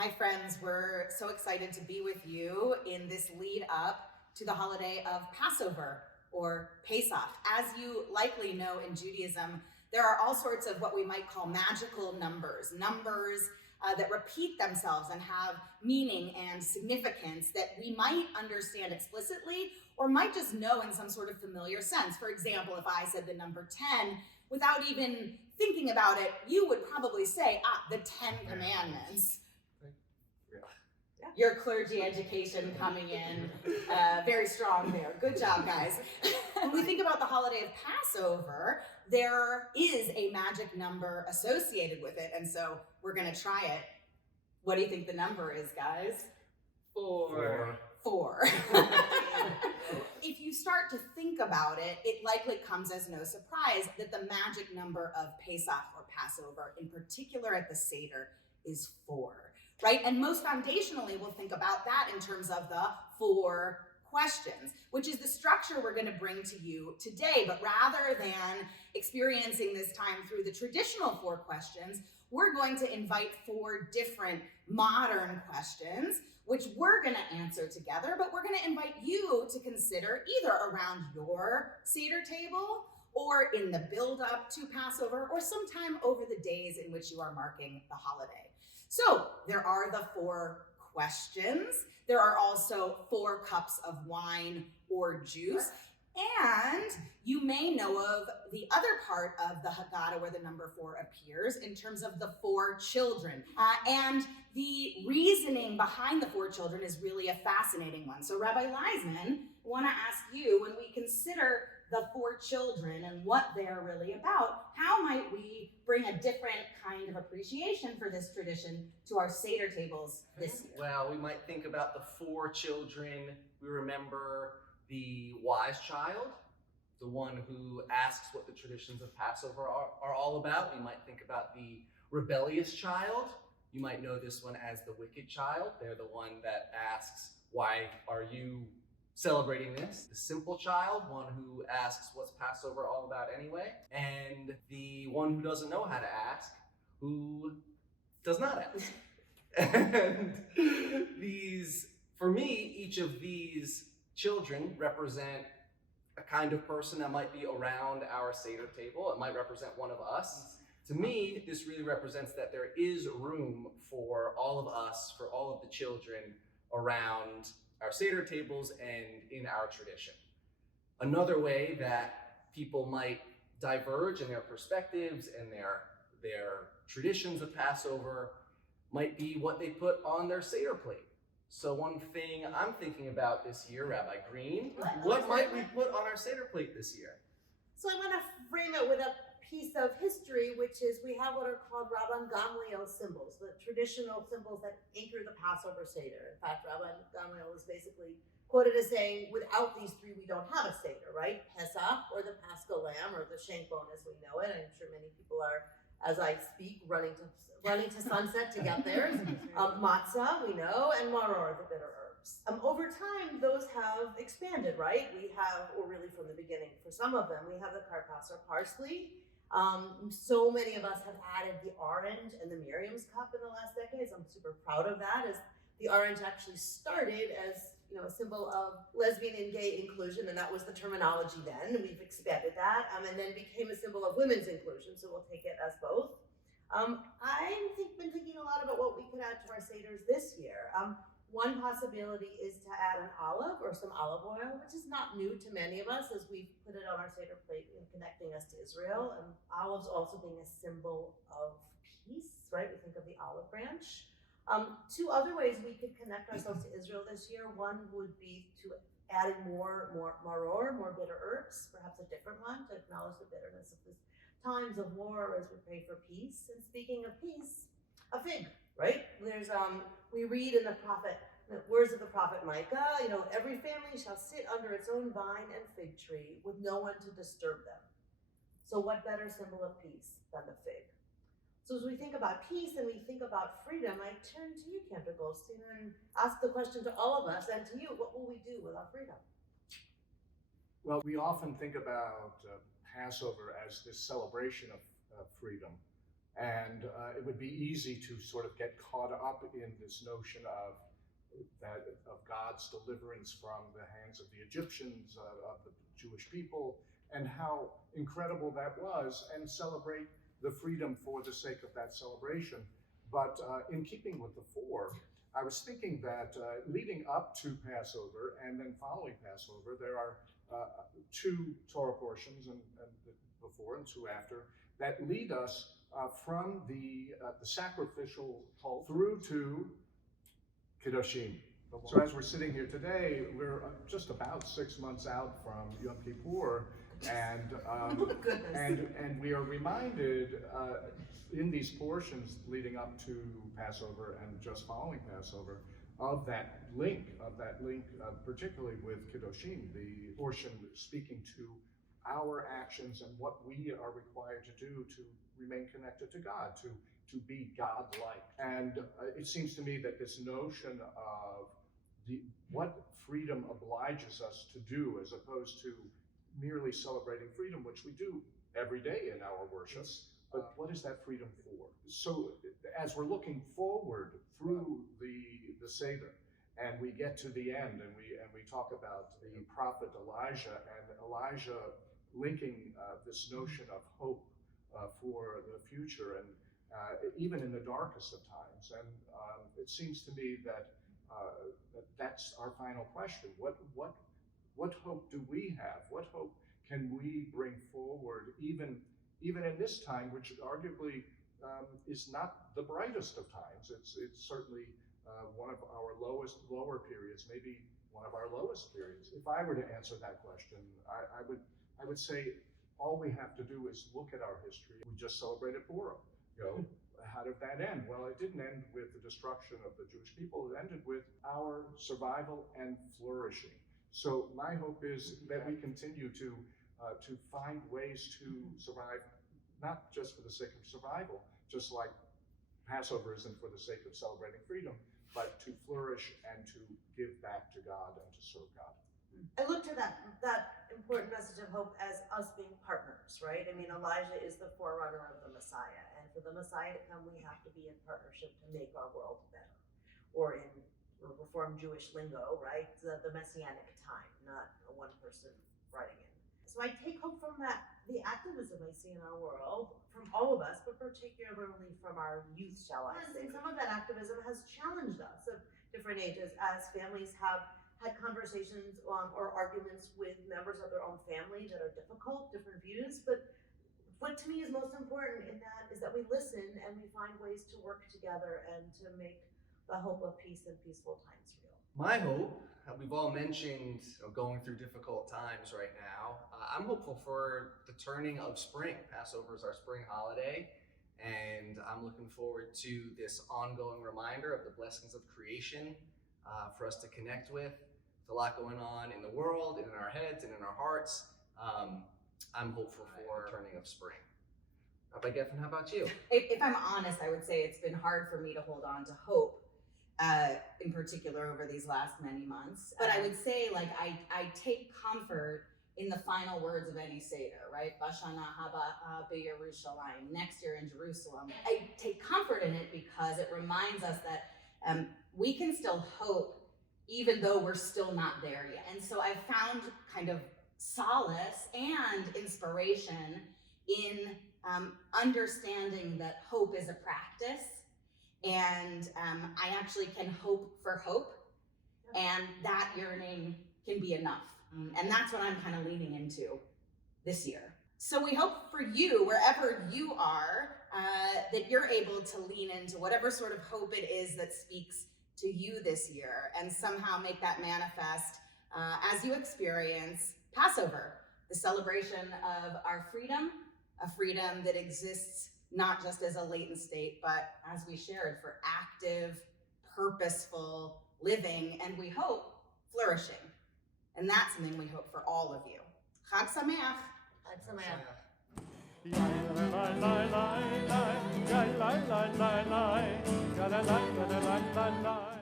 Hi, friends. We're so excited to be with you in this lead up to the holiday of Passover or Pesach. As you likely know, in Judaism, there are all sorts of what we might call magical numbers, that repeat themselves and have meaning and significance that we might understand explicitly or might just know in some sort of familiar sense. For example, if I said the number 10, without even thinking about it, you would probably say, the 10 Commandments. Your clergy education coming in very strong there. Good job, guys. When we think about the holiday of Passover, there is a magic number associated with it, and so we're going to try it. What do you think the number is, guys? 4. 4. If you start to think about it, it likely comes as no surprise that the magic number of Pesach or Passover, in particular at the seder, is 4. Right? And most foundationally, we'll think about that in terms of the 4 questions, which is the structure we're going to bring to you today. But rather than experiencing this time through the traditional 4 questions, we're going to invite 4 different modern questions, which we're going to answer together, but we're going to invite you to consider either around your Seder table or in the build-up to Passover or sometime over the days in which you are marking the holiday. So there are the 4 questions. There are also 4 cups of wine or juice. And you may know of the other part of the Haggadah where the number 4 appears in terms of the 4 children. And the reasoning behind the 4 children is really a fascinating one. So Rabbi Leisman, I want to ask you, when we consider the 4 children and what they're really about, how might we bring a different kind of appreciation for this tradition to our Seder tables this year? Well, we might think about the 4 children. We remember the wise child, the one who asks what the traditions of Passover are all about. We might think about the rebellious child. You might know this one as the wicked child. They're the one that asks, why are you celebrating this? The simple child, one who asks what's Passover all about anyway, and the one who doesn't know how to ask, who does not ask. And for me, each of these children represent a kind of person that might be around our Seder table. It might represent one of us. To me, this really represents that there is room for all of us, for all of the children around our Seder tables and in our tradition. Another way that people might diverge in their perspectives and their traditions of Passover might be what they put on their Seder plate. So one thing I'm thinking about this year, Rabbi Green, what might we put on our Seder plate this year? So I'm going to frame it with a piece of history, which is we have what are called Rabban Gamliel symbols, the traditional symbols that anchor the Passover Seder. In fact, Rabban Gamliel is basically quoted as saying, without these 3, we don't have a Seder, right? Pesach, or the Paschal Lamb, or the shank bone as we know it. I'm sure many people are, as I speak, running to sunset to get theirs. Matzah, we know, and maror, the bitter herbs. Over time, those have expanded, right? We have, or really from the beginning, for some of them, we have the karpas or parsley. So many of us have added the orange and the Miriam's cup in the last decades. I'm super proud of that, as the orange actually started as a symbol of lesbian and gay inclusion, and that was the terminology then. We've expanded that, and then became a symbol of women's inclusion, so we'll take it as both. I've been thinking a lot about what we could add to our Seders this year. One possibility is to add an olive or some olive oil, which is not new to many of us as we put it on our Seder plate in connecting us to Israel. And olives also being a symbol of peace, right? We think of the olive branch. 2 other ways we could connect ourselves to Israel this year. One would be to adding more maror, more bitter herbs, perhaps a different one to acknowledge the bitterness of this times of war as we pray for peace. And speaking of peace, a fig, right? There's we read in the words of the prophet Micah, every family shall sit under its own vine and fig tree with no one to disturb them. So what better symbol of peace than the fig? So as we think about peace and we think about freedom, I turn to you, Cantor Goldstein, and ask the question to all of us and to you, what will we do with our freedom? Well, we often think about Passover as this celebration of freedom. And it would be easy to sort of get caught up in this notion of God's deliverance from the hands of the Egyptians, of the Jewish people, and how incredible that was, and celebrate the freedom for the sake of that celebration. But in keeping with the four, I was thinking that leading up to Passover and then following Passover, there are two Torah portions, and before and two after, that lead us from the sacrificial cult through to Kiddushim. So as we're sitting here today, we're just about 6 months out from Yom Kippur, and we are reminded in these portions leading up to Passover and just following Passover of that link, particularly with Kiddushim, the portion speaking to our actions and what we are required to do to remain connected to God, to be God-like. And it seems to me that this notion of what freedom obliges us to do, as opposed to merely celebrating freedom, which we do every day in our worships, but what is that freedom for? So as we're looking forward through the seder, and we get to the end, and we talk about the prophet Elijah, and Elijah linking this notion of hope for the future, and even in the darkest of times. And it seems to me that that's our final question. What hope do we have? What hope can we bring forward, even in this time, which arguably is not the brightest of times? It's certainly one of our lower periods, maybe one of our lowest periods. If I were to answer that question, I would say all we have to do is look at our history. We just celebrated Purim. How did that end? Well, it didn't end with the destruction of the Jewish people. It ended with our survival and flourishing. So my hope is that we continue to find ways to survive, not just for the sake of survival, just like Passover isn't for the sake of celebrating freedom, but to flourish and to give back to God and to serve God. I look to that important message of hope as us being partners, right? I mean, Elijah is the forerunner of the Messiah, and for the Messiah to come, we have to be in partnership to make our world better. Or in Reformed Jewish lingo, right? The Messianic time, not a one person writing it. So I take hope from the activism I see in our world, from all of us, but particularly from our youth, shall I say. And some of that activism has challenged us of different ages as families have had conversations or arguments with members of their own family that are difficult, different views. But what to me is most important in that is that we listen and we find ways to work together and to make the hope of peace and peaceful times real. My hope, we've all mentioned going through difficult times right now. I'm hopeful for the turning of spring. Passover is our spring holiday, and I'm looking forward to this ongoing reminder of the blessings of creation for us to connect with. There's a lot going on in the world, and in our heads, and in our hearts. I'm hopeful for turning of spring. How about Geffen? How about you? If I'm honest, I would say it's been hard for me to hold on to hope, in particular over these last many months. But I would say, like, I take comfort in the final words of any seder, right? Bashana haba b'Yerushalayim, next year in Jerusalem. I take comfort in it because it reminds us that we can still hope even though we're still not there yet. And so I found kind of solace and inspiration in understanding that hope is a practice, and I actually can hope for hope, and that yearning can be enough. And that's what I'm kind of leaning into this year. So we hope for you, wherever you are, that you're able to lean into whatever sort of hope it is that speaks to you this year, and somehow make that manifest as you experience Passover, the celebration of our freedom, a freedom that exists not just as a latent state, but as we shared, for active, purposeful living, and we hope flourishing. And that's something we hope for all of you. Chag Sameach. Chag Sameach. La la la la la la la la la la la la la